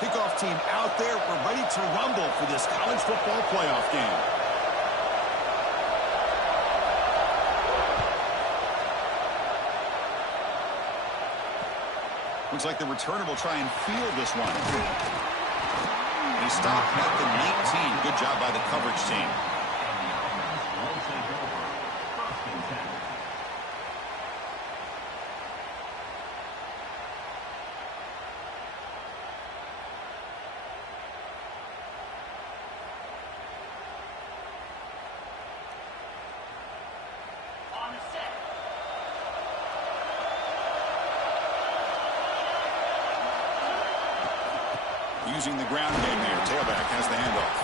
Kickoff team out there. We're ready to rumble for this college football playoff game. Looks like the returner will try and field this one. He stopped at the 19. Good job by the coverage team. Using the ground game here. Tailback has the handoff.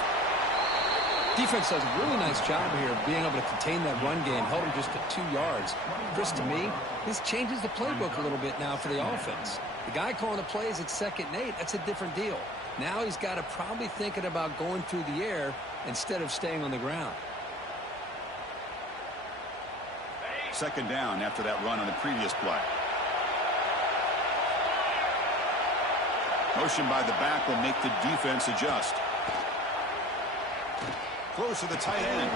Defense does a really nice job here of being able to contain that run game. Held him just to 2 yards. Chris, to me, this changes the playbook a little bit now for the offense. The guy calling the plays at 2nd and 8, that's a different deal. Now he's got to probably thinking about going through the air instead of staying on the ground. 2nd down after that run on the previous play. Motion by the back will make the defense adjust. Close to the tight end.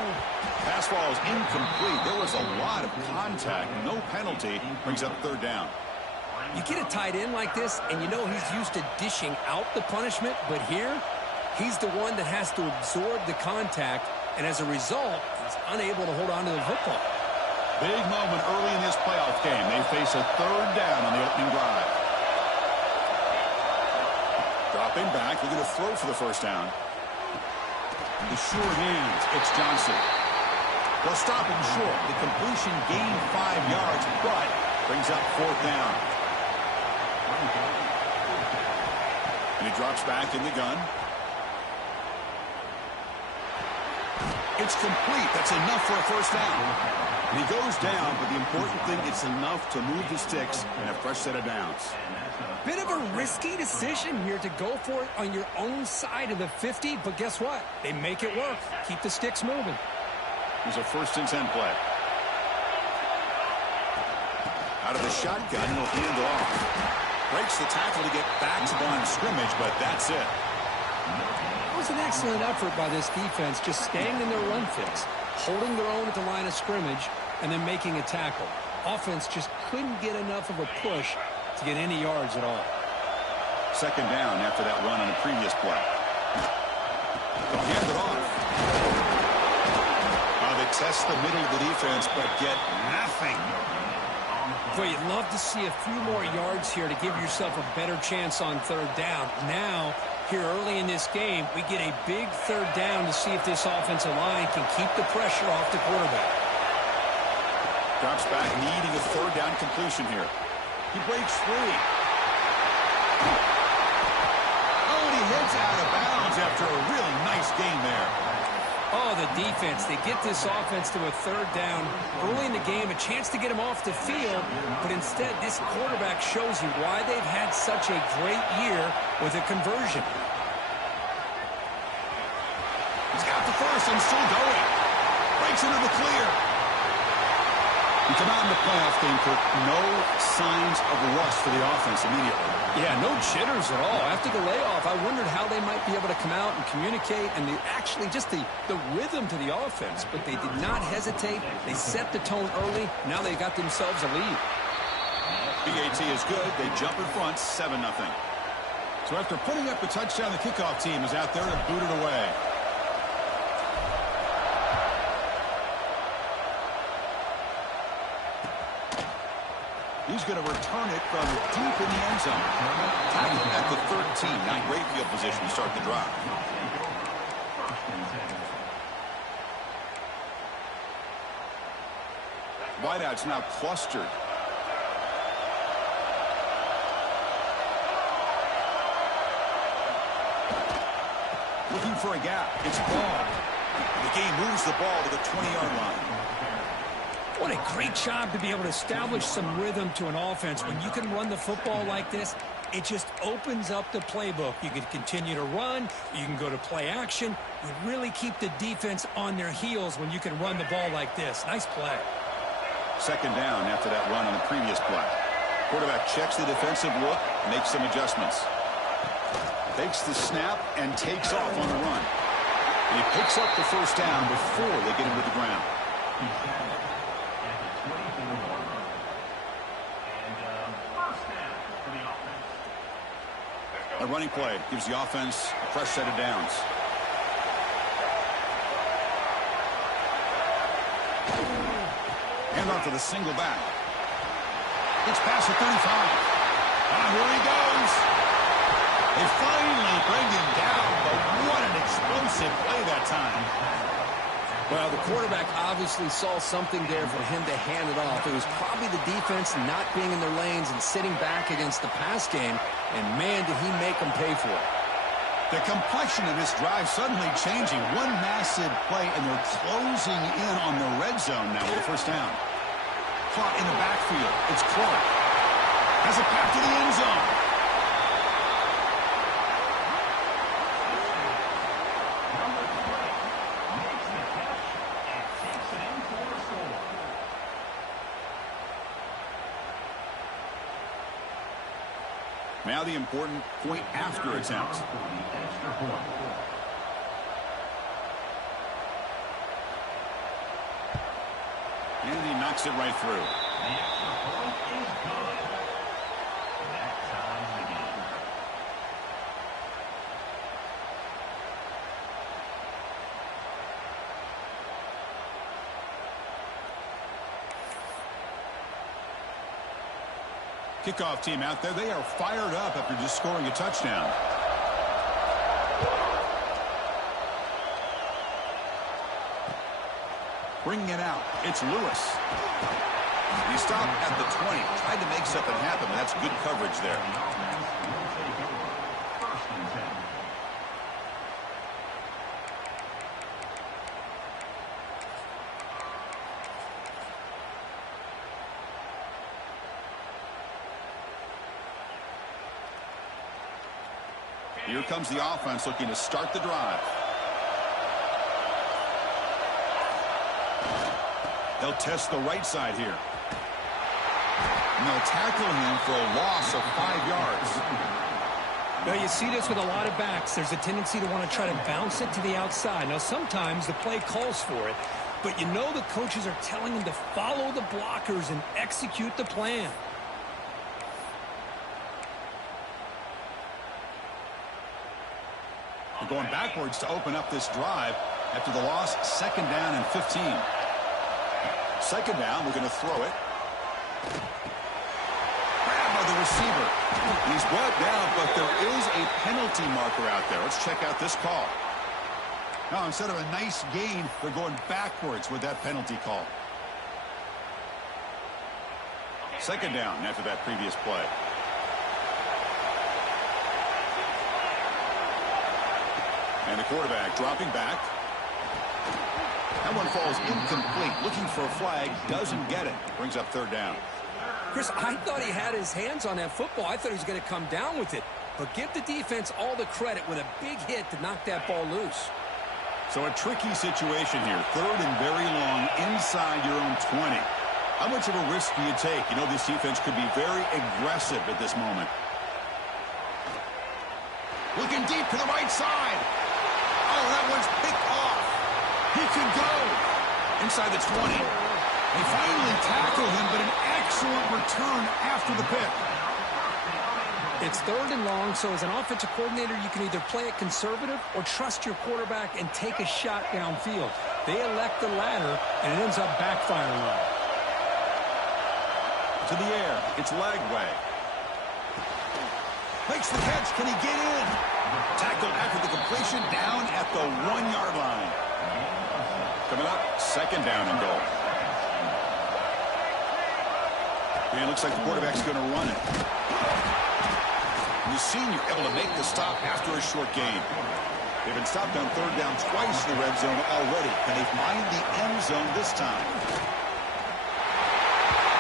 Pass ball is incomplete. There was a lot of contact. No penalty. Brings up 3rd down. You get a tight end like this, and you know he's used to dishing out the punishment, but here, he's the one that has to absorb the contact, and as a result, he's unable to hold on to the football. Big moment early in this playoff game. They face a 3rd down on the opening drive. Dropping back, looking to throw for the 1st down. The sure hands, it's Johnson. They'll stop him short. The completion gained 5 yards, but brings up 4th down. And he drops back in the gun. It's complete. That's enough for a 1st down. And he goes down, but the important thing, it's enough to move the sticks and a fresh set of downs. Bit of a risky decision here to go for it on your own side of the 50, but guess what? They make it work. Keep the sticks moving. Here's a 1st and 10 play. Out of the shotgun, he'll hand it off. Breaks the tackle to get back to the line of scrimmage, but that's it. It was an excellent effort by this defense, just staying in their run fix, holding their own at the line of scrimmage, and then making a tackle. Offense just couldn't get enough of a push to get any yards at all. 2nd down after that run on the previous play. They'll hand it off. They test the middle of the defense, but get nothing. Boy, you'd love to see a few more yards here to give yourself a better chance on 3rd down. Now, here early in this game, we get a big 3rd down to see if this offensive line can keep the pressure off the quarterback. Drops back, needing a 3rd down completion here. He breaks free. Oh, and he heads out of bounds after a really nice game there. Oh, the defense. They get this offense to a 3rd down early in the game, a chance to get him off the field, but instead this quarterback shows you why they've had such a great year with a conversion. He's got the 1st and still going. Breaks into the clear. We come out in the playoff game, Kirk. No signs of rust for the offense immediately. Yeah, no jitters at all. After the layoff, I wondered how they might be able to come out and communicate and actually just the rhythm to the offense. But they did not hesitate. They set the tone early. Now they got themselves a lead. BAT is good. They jump in front, 7-0. So after putting up the touchdown, the kickoff team is out there to boot it away. He's going to return it from deep in the end zone. Tackled at the 13. Not great field position to start the drive. Wideouts now clustered. Looking for a gap. It's ball. The game moves the ball to the 20-yard line. What a great job to be able to establish some rhythm to an offense. When you can run the football like this, it just opens up the playbook. You can continue to run. You can go to play action. You really keep the defense on their heels when you can run the ball like this. Nice play. 2nd down after that run on the previous play. Quarterback checks the defensive look, makes some adjustments. Takes the snap and takes off on the run. And he picks up the first down before they get him to the ground. A running play gives the offense a fresh set of downs. Hand off to the single back. It's past the 35. And here he goes. They finally bring him down, but what an explosive play that time. Well, the quarterback obviously saw something there for him to hand it off. It was probably the defense not being in their lanes and sitting back against the pass game. And, man, did he make them pay for it. The complexion of this drive suddenly changing. One massive play, and they're closing in on the red zone now with the first down. Caught in the backfield. It's Clark. Has a pass to the end zone. Now the important point after attempt. And he knocks it right through. The extra point is good. That ties the game. Kickoff team out there, they are fired up after just scoring a touchdown. Bringing it out, it's Lewis. He stopped at the 20, tried to make something happen, but that's good coverage there. Here comes the offense looking to start the drive. They'll test the right side here. And they'll tackle him for a loss of 5 yards. Now, you see this with a lot of backs. There's a tendency to want to try to bounce it to the outside. Now, sometimes the play calls for it, but you know the coaches are telling them to follow the blockers and execute the plan. They're going backwards to open up this drive after the loss. 2nd down and 15. 2nd down, we're going to throw it. Grab by the receiver. He's brought down, but there is a penalty marker out there. Let's check out this call. Now, instead of a nice gain, they're going backwards with that penalty call. 2nd down after that previous play. And the quarterback dropping back. That one falls incomplete. Looking for a flag. Doesn't get it. Brings up 3rd down. Chris, I thought he had his hands on that football. I thought he was going to come down with it. But give the defense all the credit with a big hit to knock that ball loose. So a tricky situation here. 3rd and very long inside your own 20. How much of a risk do you take? You know this defense could be very aggressive at this moment. Looking deep to the right side. Oh, that one's picked off. He can go. Inside the 20. They finally tackle him, but an excellent return after the pick. It's 3rd and long, so as an offensive coordinator, you can either play it conservative or trust your quarterback and take a shot downfield. They elect the latter, and it ends up backfiring on them. To the air. It's Lagway. Makes the catch. Can he get in? Tackled after the completion down at the 1-yard line. Coming up, 2nd down and goal. And it looks like the quarterback's going to run it. And the senior able to make the stop after a short gain. They've been stopped on 3rd down twice in the red zone already. Can they find the end zone this time?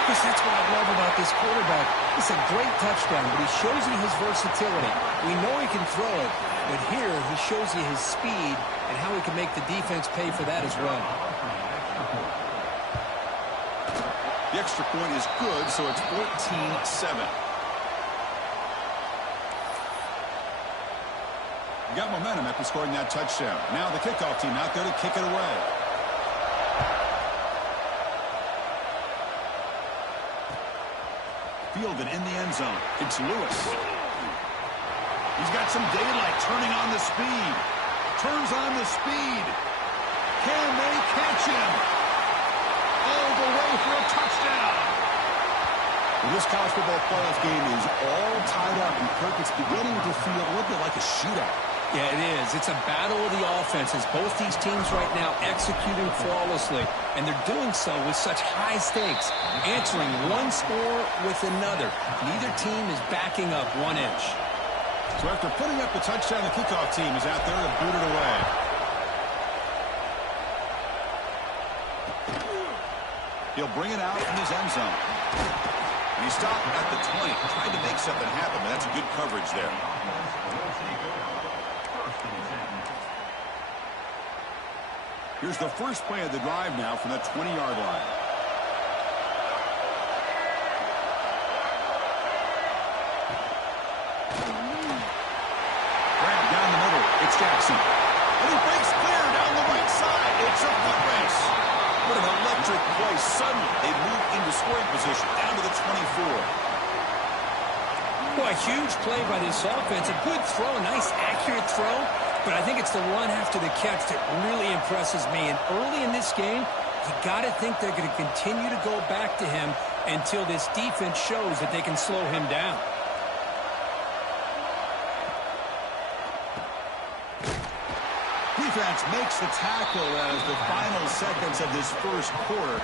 Chris, that's what I love about this quarterback. It's a great touchdown, but he shows you his versatility. We know he can throw it, but here he shows you his speed and how he can make the defense pay for that as well. The extra point is good, so it's 14-7. Got momentum after scoring that touchdown. Now the kickoff team out there to kick it away. Fielded in the end zone. It's Lewis. He's got some daylight, turning on the speed. Turns on the speed. Can they catch him? All the way for a touchdown. Well, this college football playoff game is all tied up, and Kirk, it's beginning to feel a little bit like a shootout. Yeah, it is. It's a battle of the offenses. Both these teams right now executing flawlessly, and they're doing so with such high stakes, answering one score with another. Neither team is backing up 1 inch. So after putting up the touchdown, the kickoff team is out there to boot it away. He'll bring it out in his end zone. And he stopped at the 20, trying to make something happen, but that's a good coverage there. Here's the first play of the drive now from the 20-yard line. Grab down the middle. It's Jackson. And he breaks clear down the right side. It's a foot race. What an electric play. Suddenly, they move into scoring position down to the 24. Boy, a huge play by this offense. A good throw, a nice accurate throw. But I think it's the run after the catch that really impresses me. And early in this game, you got to think they're going to continue to go back to him until this defense shows that they can slow him down. Defense makes the tackle as the final seconds of this first quarter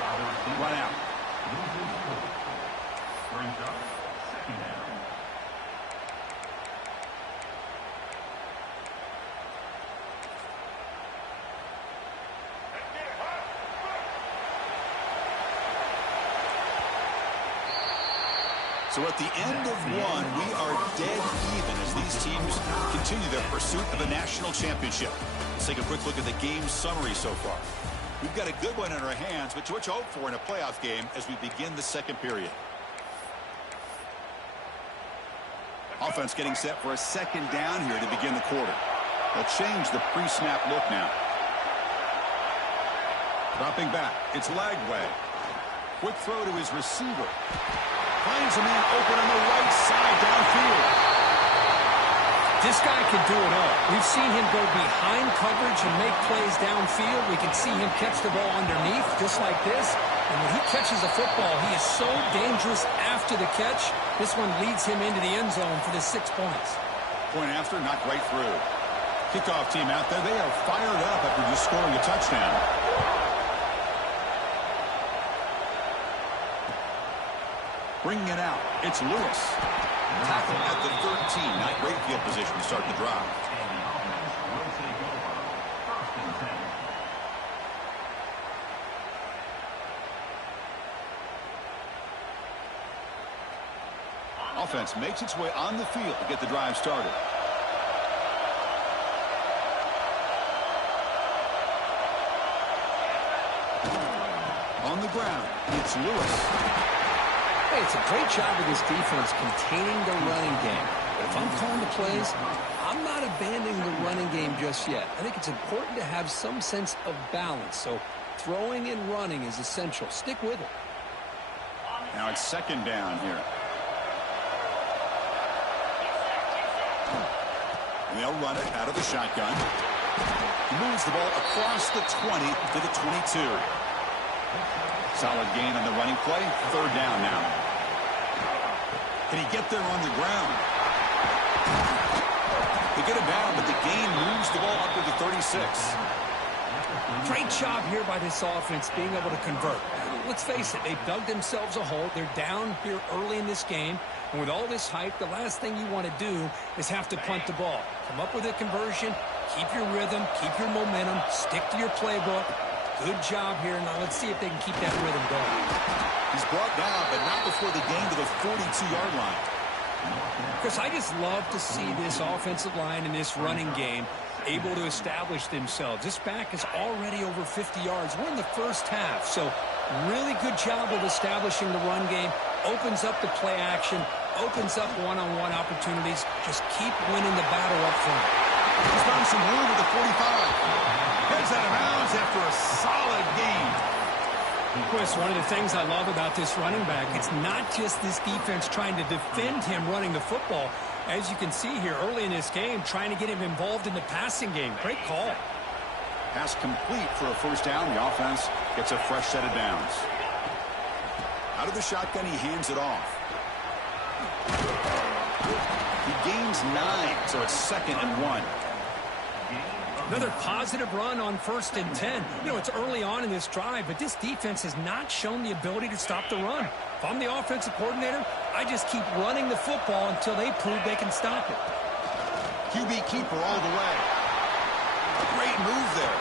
run out. So at the end of one, we are dead even as these teams continue their pursuit of a national championship. Let's take a quick look at the game summary so far. We've got a good one in our hands, but what you hope for in a playoff game as we begin the second period. Offense getting set for a second down here to begin the quarter. They'll change the pre-snap look now. Dropping back, it's Lagway. Quick throw to his receiver. Finds a man open on the right side downfield. This guy can do it all. We've seen him go behind coverage and make plays downfield. We can see him catch the ball underneath just like this. And when he catches a football, he is so dangerous after the catch. This one leads him into the end zone for the 6 points. Point after, knocked right through. Kickoff team out there. They are fired up after just scoring a touchdown. Bringing it out, it's Lewis. Tackle at the 13. Not great field position to start the drive. Offense makes its way on the field to get the drive started. On the ground, it's Lewis. Hey, it's a great job of this defense containing the running game. But if I'm calling the plays, I'm not abandoning the running game just yet. I think it's important to have some sense of balance. So throwing and running is essential. Stick with it. Now it's second down here. And they'll run it out of the shotgun. He moves the ball across the 20 to the 22. Solid gain on the running play. Third down now. Can he get there on the ground? They get him down, but the gain moves the ball up to the 36. Great job here by this offense being able to convert. Let's face it, they've dug themselves a hole. They're down here early in this game. And with all this hype, the last thing you want to do is have to punt the ball. Come up with a conversion, keep your rhythm, keep your momentum, stick to your playbook. Good job here. Now let's see if they can keep that rhythm going. He's brought down, but not before the gain to the 42-yard line. Chris, I just love to see this offensive line and this running game able to establish themselves. This back is already over 50 yards. We're in the first half, so really good job of establishing the run game. Opens up the play action, opens up one-on-one opportunities. Just keep winning the battle up front. He's found some room at the 45. Heads out of bounds after a solid gain. Chris, one of the things I love about this running back, it's not just this defense trying to defend him running the football. As you can see here early in this game, trying to get him involved in the passing game. Great call. Pass complete for a first down. The offense gets a fresh set of downs. Out of the shotgun, he hands it off. He gains 9, so it's 2nd and 1. Another positive run on 1st and 10. You know, it's early on in this drive, but this defense has not shown the ability to stop the run. If I'm the offensive coordinator, I just keep running the football until they prove they can stop it. QB keeper all the way. A great move there.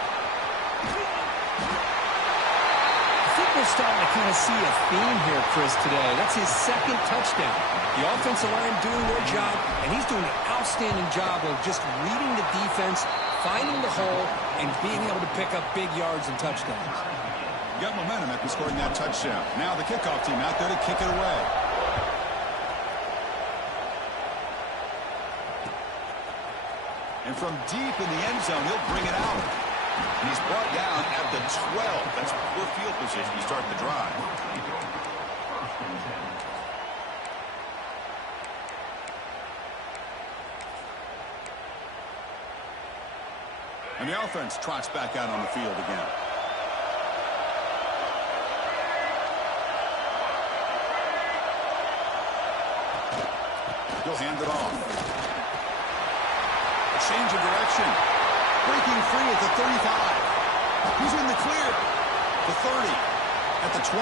I think we're starting to kind of see a theme here, Chris, today. That's his 2nd touchdown. The offensive line doing their job, and he's doing an outstanding job of just reading the defense, finding the hole, and being able to pick up big yards and touchdowns. Got momentum after scoring that touchdown. Now the kickoff team out there to kick it away. And from deep in the end zone, he'll bring it out. And he's brought down at the 12. That's poor field position to start the drive. And the offense trots back out on the field again. He'll hand it off. A change of direction. Breaking free at the 35. He's in the clear. The 30. At the 20.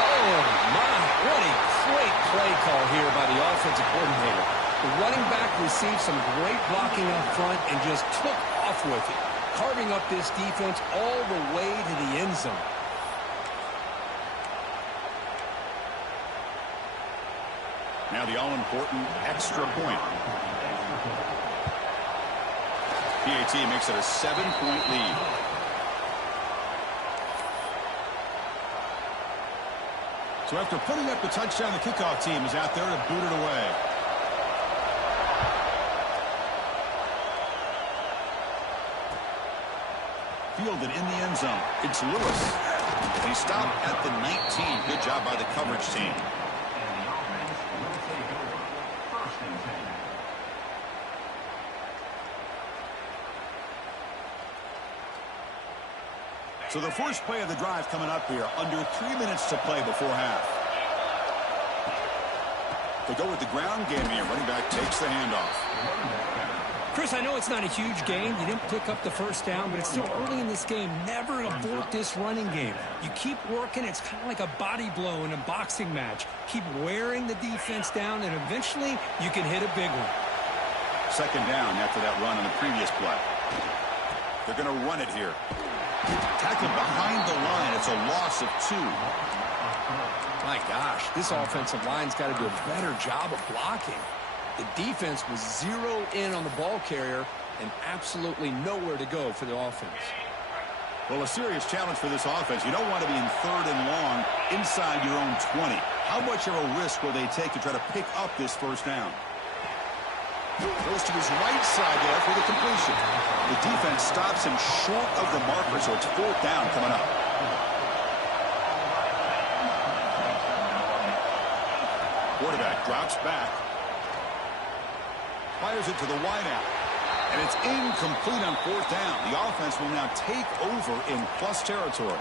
Oh, my. What a great play call here by the offensive coordinator. The running back received some great blocking up front and just took off with it, carving up this defense all the way to the end zone. Now the all-important extra point. PAT makes it a 7-point lead. So after putting up the touchdown, the kickoff team is out there to boot it away. Fielded in the end zone. It's Lewis. And he stopped at the 19. Good job by the coverage team. So the first play of the drive coming up here. Under 3 minutes to play before half. They go with the ground game here. Running back takes the handoff. Chris, I know it's not a huge gain. You didn't pick up the first down, but it's still early in this game. Never abort this running game. You keep working. It's kind of like a body blow in a boxing match. Keep wearing the defense down, and eventually you can hit a big one. 2nd down after that run on the previous play. They're going to run it here. Tackled behind the line. It's a loss of 2. My gosh, this offensive line's got to do a better job of blocking. The defense was zeroed in on the ball carrier and absolutely nowhere to go for the offense. Well, a serious challenge for this offense. You don't want to be in 3rd and long inside your own 20. How much of a risk will they take to try to pick up this first down? Goes to his right side there for the completion. The defense stops him short of the marker, so it's 4th down coming up. Quarterback drops back. Fires it to the wideout. And it's incomplete on 4th down. The offense will now take over in plus territory.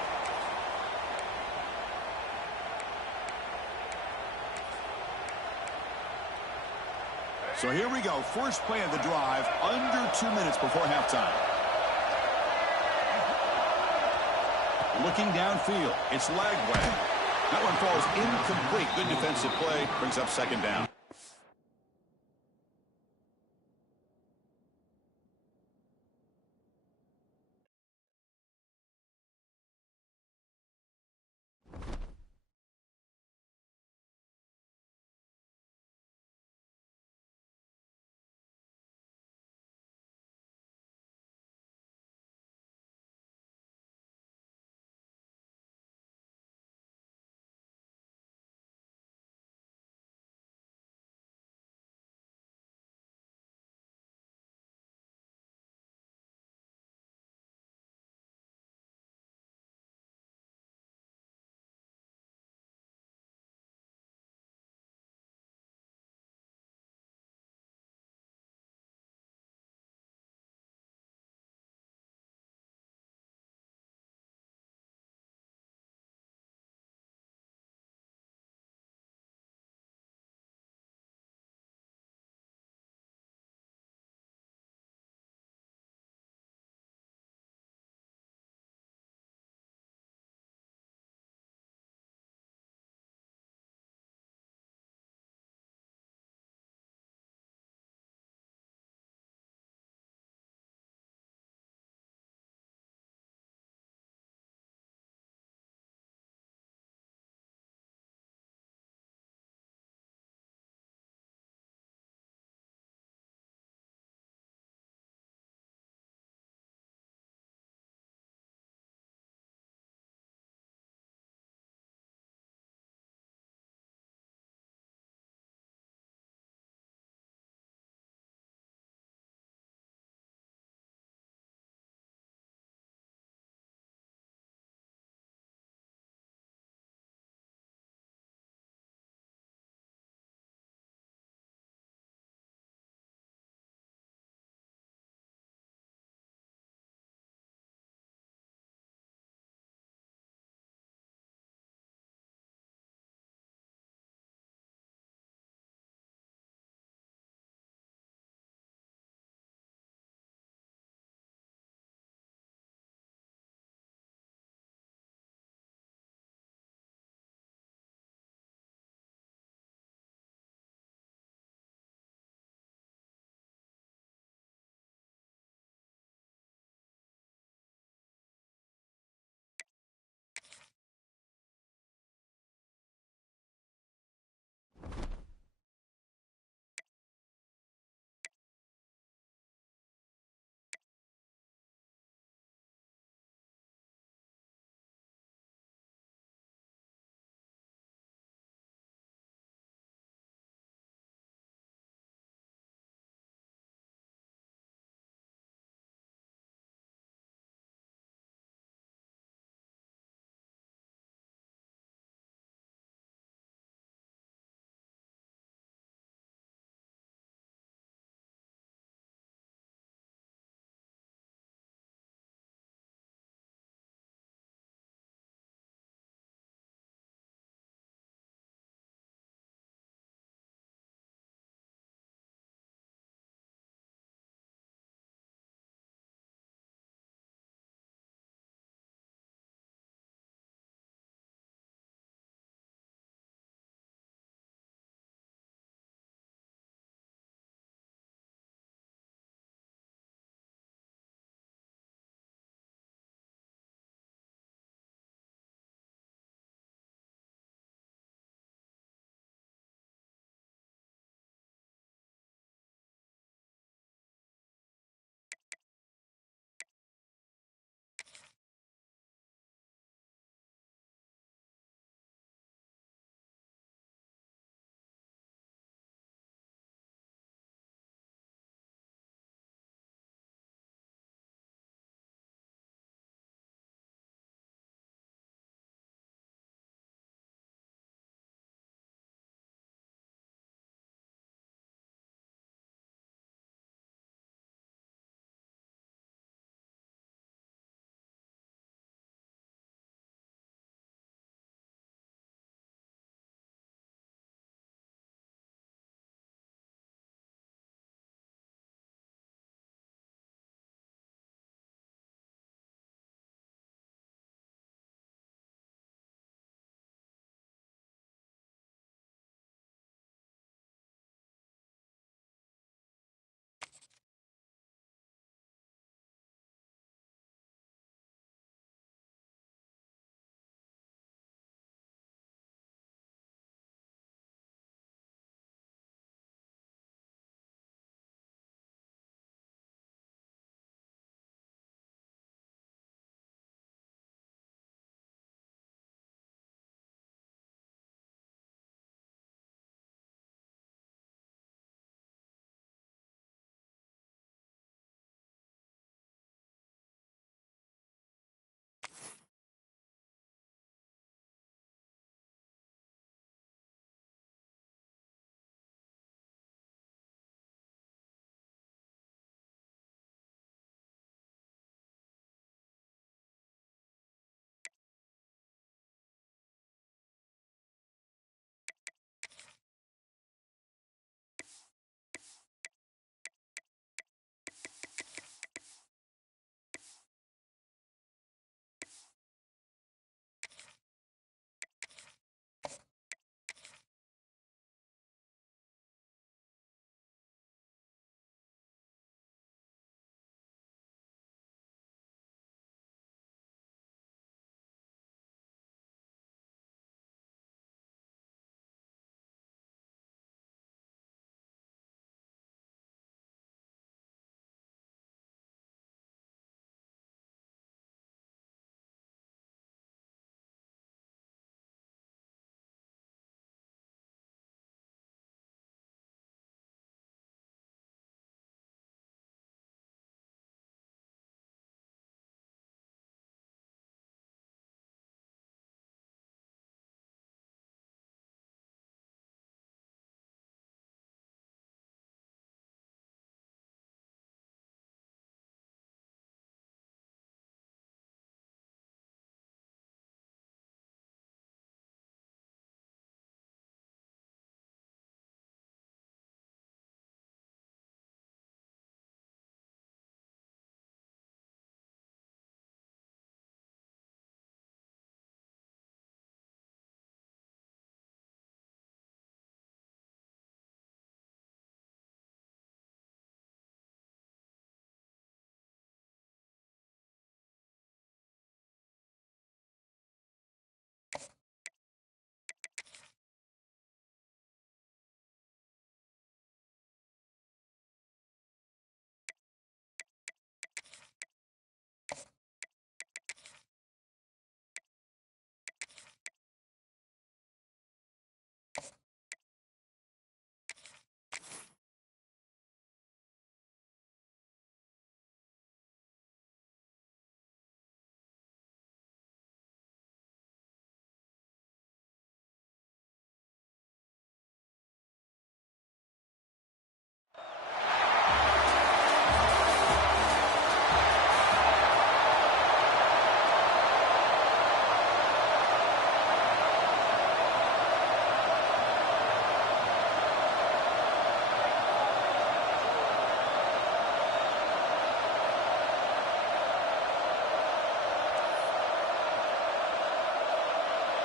So here we go. First play of the drive. Under 2 minutes before halftime. Looking downfield. It's Lagway. That one falls incomplete. Good defensive play. Brings up 2nd down.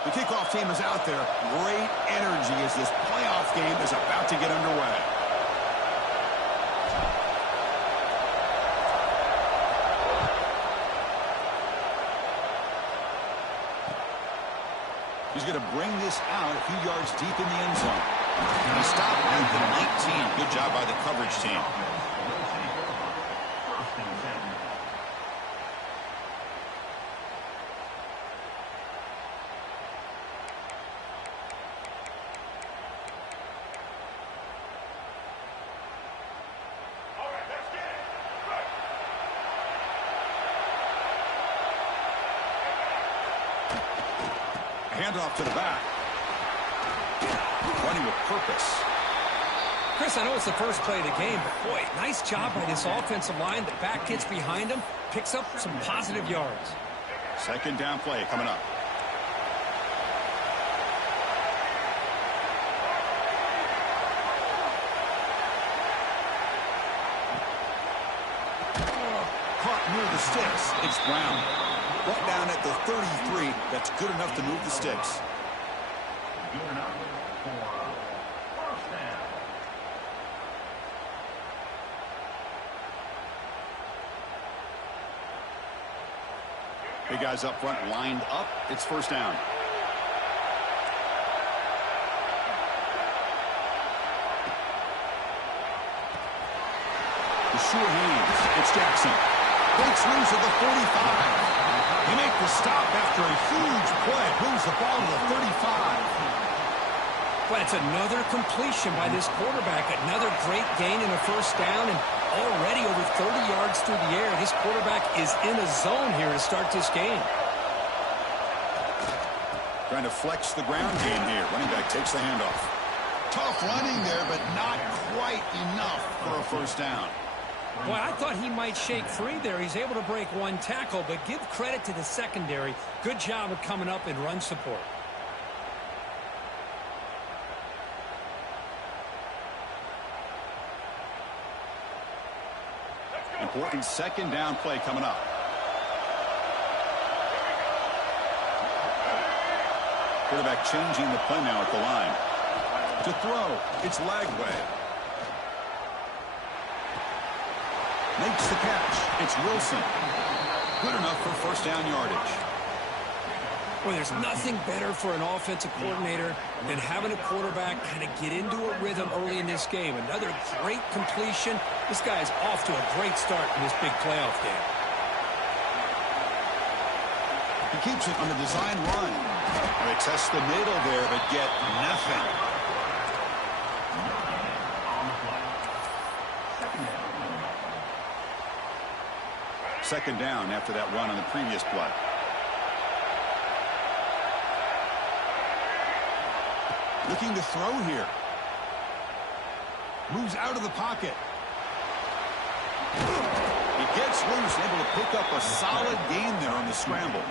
The kickoff team is out there. Great energy as this playoff game is about to get underway. He's going to bring this out a few yards deep in the end zone. And he stopped at the 19. Good job by the coverage team. Handoff to the back. Running with purpose. Chris, I know it's the first play of the game, but boy, nice job by this offensive line. The back gets behind him, picks up some positive yards. Second down play coming up. Caught near the sticks. It's Brown. Brought down at the 33. That's good enough to move the sticks. Good enough for first down. Big guys up front lined up. It's first down. The sure hands. It's Jackson. Breaks loose at the 45. They make the stop after a huge play. Moves the ball to the 35. But it's another completion by this quarterback. Another great gain in a first down, and already over 30 yards through the air. This quarterback is in a zone here to start this game. Trying to flex the ground game here. Running back takes the handoff. Tough running there, but not quite enough for a first down. Boy, I thought he might shake free there. He's able to break one tackle, but give credit to the secondary. Good job of coming up in run support. Important second down play coming up. Quarterback changing the play now at the line. To throw, it's Lagway. Makes the catch. It's Wilson. Good enough for first down yardage. Well, there's nothing better for an offensive coordinator than having a quarterback kind of get into a rhythm early in this game. Another great completion. This guy's off to a great start in this big playoff game. He keeps it on the design run. And they test the middle there, but get nothing. Second down after that run on the previous play. Looking to throw here. Moves out of the pocket. He gets loose, able to pick up a solid gain there on the scramble.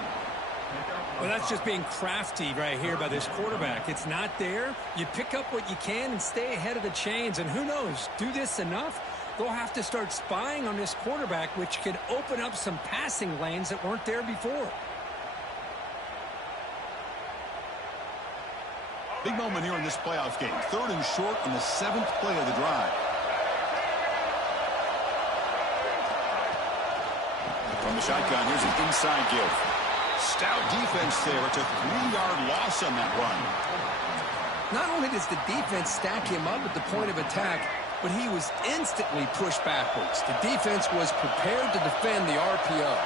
Well, that's just being crafty right here by this quarterback. It's not there. You pick up what you can and stay ahead of the chains. And who knows, do this enough, they'll have to start spying on this quarterback, which could open up some passing lanes that weren't there before. Big moment here in this playoff game. Third and short on the 7th play of the drive. From the shotgun, here's an inside give. Stout defense there. It's a 3-yard loss on that run. Not only does the defense stack him up at the point of attack, but he was instantly pushed backwards. The defense was prepared to defend the RPO.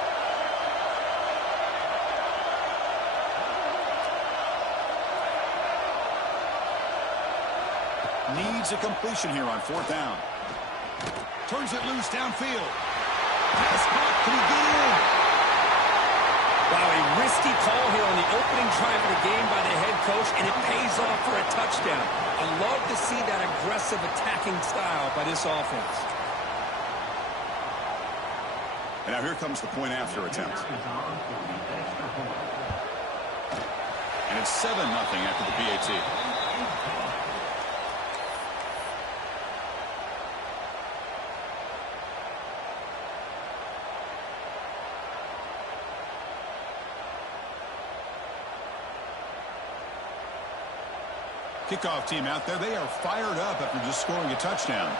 Needs a completion here on 4th down. Turns it loose downfield. Pass caught. Can he get in? Wow, a risky call here on the opening drive of the game by the head coach, and it pays off for a touchdown. I love to see that aggressive attacking style by this offense. And now here comes the point after attempt. And it's 7-0 after the PAT. Kickoff team out there, they are fired up after just scoring a touchdown.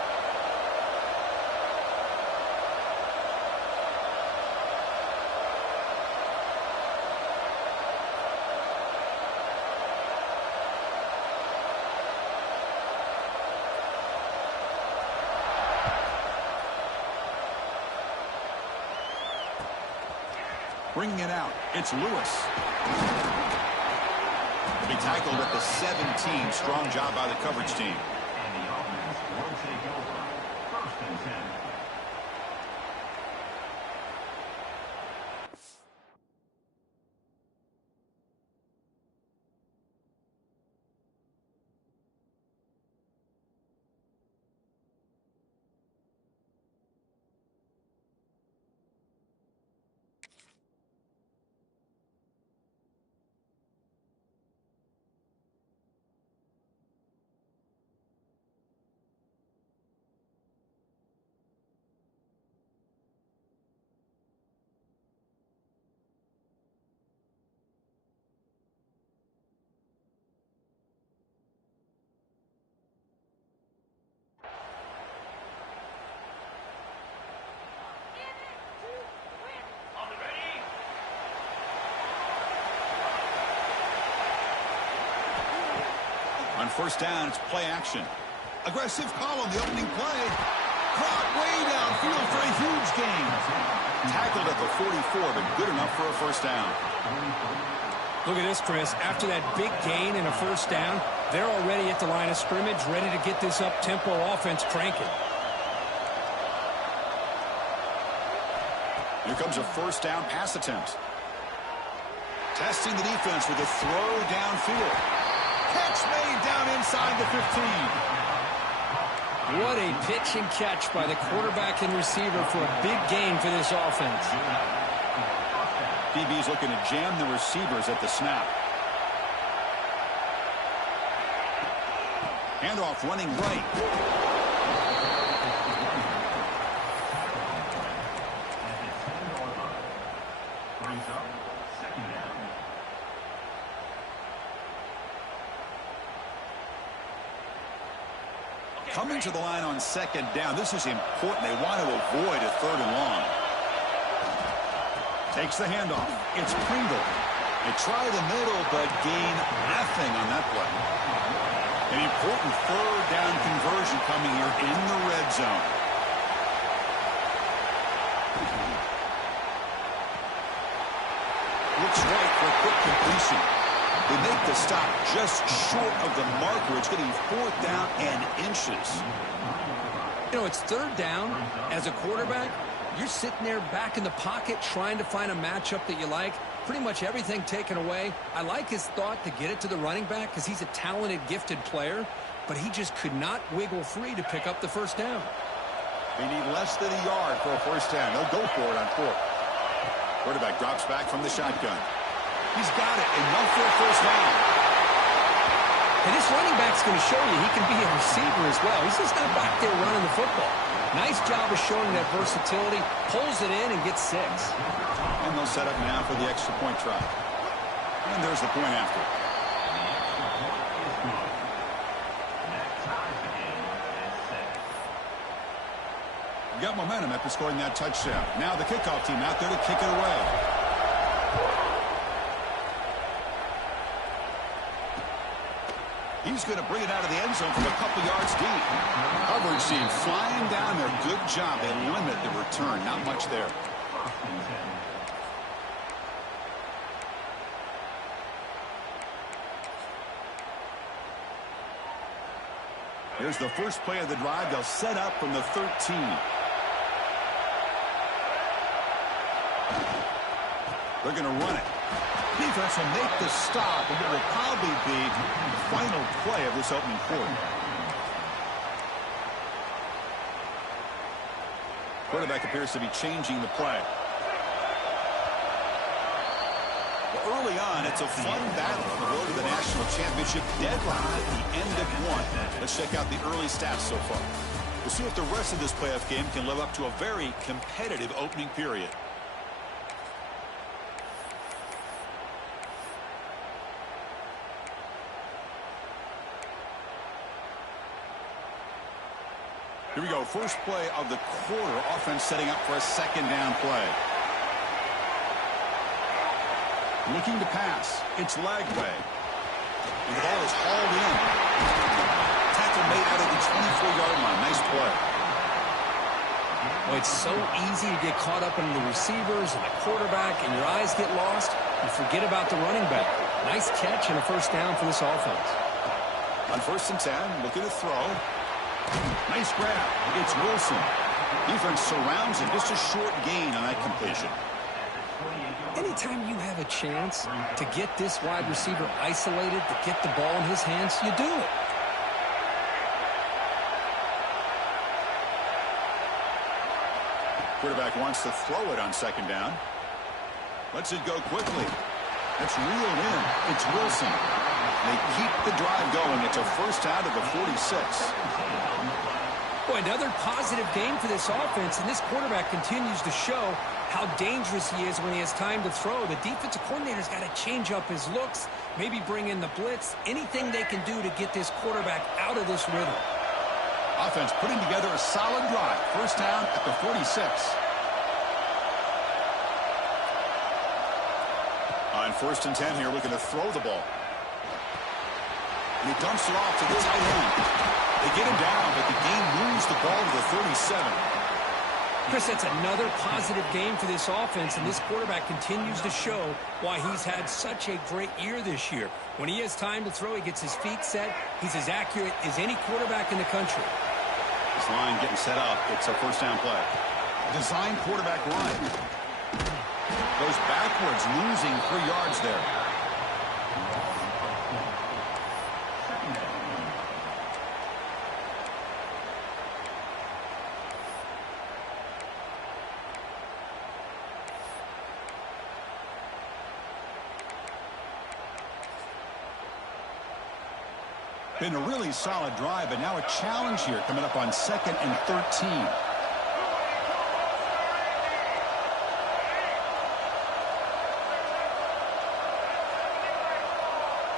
Bringing it out, it's Lewis. Be tackled at the 17. Strong job by the coverage team. And the offense will take over. 1st and 10. On 1st down, it's play action. Aggressive call on the opening play. Caught way downfield for a huge gain. Tackled at the 44, but good enough for a 1st down. Look at this, Chris. After that big gain and a 1st down, they're already at the line of scrimmage, ready to get this up-tempo offense cranking. Here comes a 1st down pass attempt. Testing the defense with a throw downfield. Catch made down inside the 15. What a pitch and catch by the quarterback and receiver for a big gain for this offense. DB's looking to jam the receivers at the snap. Handoff running right. Brings up 2nd down. Coming to the line on 2nd down. This is important. They want to avoid a 3rd and long. Takes the handoff. It's Pringle. They try the middle, but gain nothing on that play. An important 3rd down conversion coming here in the red zone. Looks right for a quick completion. They make the stop just short of the marker. It's getting 4th down and inches. You know, it's 3rd down. As a quarterback, you're sitting there back in the pocket trying to find a matchup that you like. Pretty much everything taken away. I like his thought to get it to the running back because he's a talented, gifted player, but he just could not wiggle free to pick up the 1st down. They need less than a yard for a 1st down. They'll go for it on 4th. Quarterback drops back from the shotgun. He's got it. Enough for a 1st down. And this running back's going to show you he can be a receiver as well. He's just not back there running the football. Nice job of showing that versatility. Pulls it in and gets 6. And they'll set up now for the extra point try. And there's the point after. Got momentum after scoring that touchdown. Now the kickoff team out there to kick it away. He's going to bring it out of the end zone from a couple yards deep. Coverage team flying down there. Good job. They limit the return. Not much there. Here's the first play of the drive. They'll set up from the 13. They're going to run it. Defense will make the stop, and it will probably be the final play of this opening quarter. Quarterback appears to be changing the play. Well, early on, it's a fun battle on the road to the national championship deadline at the end of one. Let's check out the early stats so far. We'll see if the rest of this playoff game can live up to a very competitive opening period. Here we go. First play of the quarter. Offense setting up for a second down play. Looking to pass. It's Lagway. And the ball is hauled in. Tackle made out of the 24-yard line. Nice play. Well, it's so easy to get caught up in the receivers and the quarterback, and your eyes get lost. You forget about the running back. Nice catch and a first down for this offense. On 1st and 10, looking to throw. Nice grab. It's Wilson. Defense surrounds him. Just a short gain on that completion. Anytime you have a chance to get this wide receiver isolated, to get the ball in his hands, you do it. Quarterback wants to throw it on 2nd down. Lets it go quickly. It's reeled in. It's Wilson. They keep the drive going. It's a first out of the 46. Boy, another positive game for this offense, and this quarterback continues to show how dangerous he is when he has time to throw. The defensive coordinator's got to change up his looks, maybe bring in the blitz, anything they can do to get this quarterback out of this rhythm. Offense putting together a solid drive. First down at the 46. On 1st and 10 here, looking to throw the ball. And he dumps it off to the tight end. They get him down, but the game moves the ball to the 37. Chris, that's another positive game for this offense, and this quarterback continues to show why he's had such a great year this year. When he has time to throw, he gets his feet set. He's as accurate as any quarterback in the country. This line getting set up. It's a first down play. Design quarterback run. Goes backwards, losing 3 yards there. Been a really solid drive, but now a challenge here coming up on 2nd and 13.